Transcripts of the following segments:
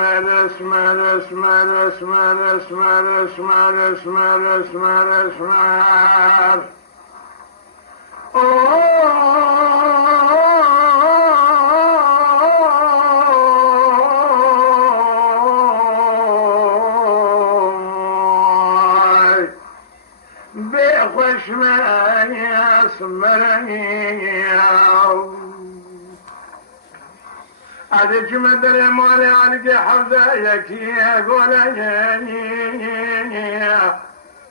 اسمر اسمر اسمر اسمر اسمر اسمر اسمر اسمر بخوش من اسمرني عدد جمدر مالي عنك حفظة يكي قولي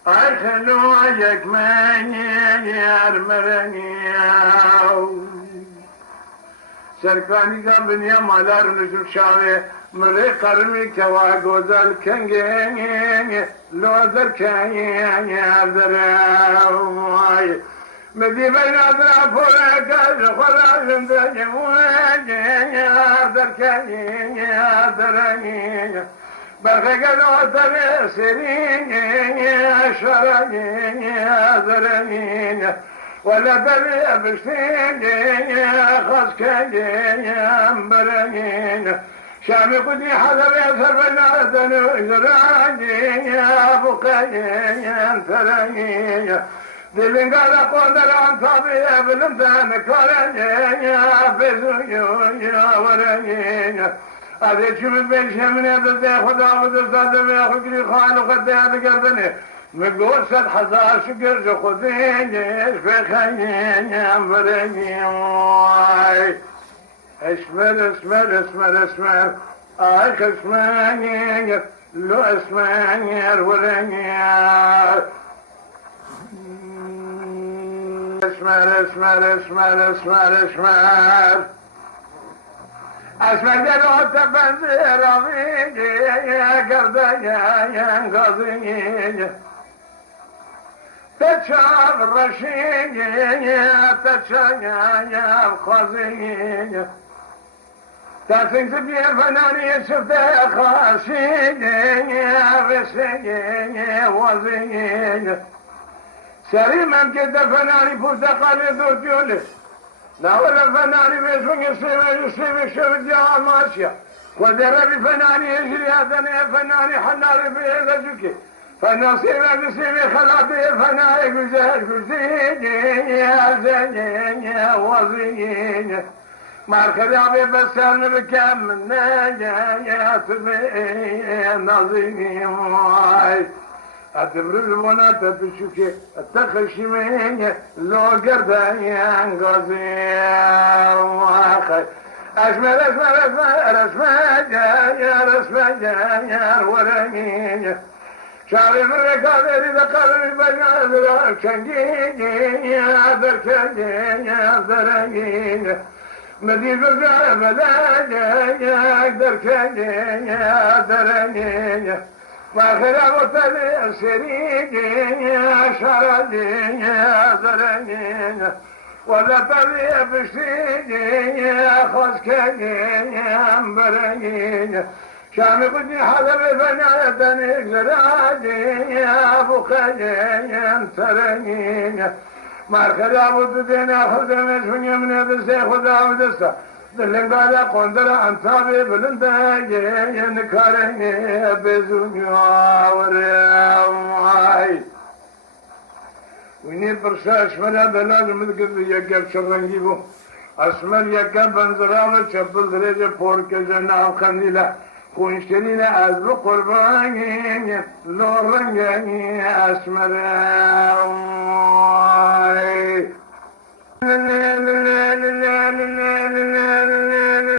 أرخلو عجك مني أرمرني سركاني قبل يا مالار نشوف شاوي مري قرمي كوا قوزل كنجي لوزر كنجي أبدر مدي بين أضرع فورك الخلا زندج موجي أبدر كنجي أبدرني بخيك الوطن سريني شرني أبدرني ولا بري بشتيني خسكني أمبرني شامي قدي حذر يسر بنادن وزراني أبوكني أنترني دلين قال قدر عن صبي بلمدان كرني أبزني ورني أذيك من بين شمني بدي خدا بدرت دمي خكري خالو خدي بقلبني مقول سد حزار شكر خديني فخيني أمرني اسمر اسمر اسمر اسمر آيك اسماني لو اسماني ارولني اسمر اسمر اسمر اسمر اسمر اسمر جلو تبنزي رفيقي يا قردي يا انقضي تشاف رشيقي تشاف خزيقي تاسين سبيل فناني شفته خاشيقي رشيقي وزيقي سريما كده فناني فرتقالي ذو جولي لا ولا فناني بيسون يصيب شوف الجهال ماشية ودربي فناني يجري هذا فناني حناري في هذا جوكي فنصيبه بسيبي خلابي فناي قزاج قزيني يا زيني يا وزيني مركز عبي بسان بكم يا تبي نظيمي ماي أتبرز وانا تبشوكي التخشي مني لو قرداني انقضي واخي أشمر أشمر أشمر أشمر يا رسمة يا ورمي شعري من ركابي ذكرني بنادر كنجيني يا دركني يا دركني مدي برجع بلاجي يا دركني يا دركني واخر ابوتلي سريجي يا شردي يا دركني ولا بري بشيجي يا خسكني يا مبرني شامي قدني حذر بنادني زراجي يا ابو خيي انترني ماركد ابو دينا خدمت شنو من هذا خدا ودستا دلن قال قندر انتابي بلنداجي ينكرني بزوني ورماي ويني برشاش منا بلازم تقول يقب شرنجيبو اسمر يقب بنزراوه چپل درجه پورک جنا خنديله خونشترين از بقرباني لو رنجاني اسمر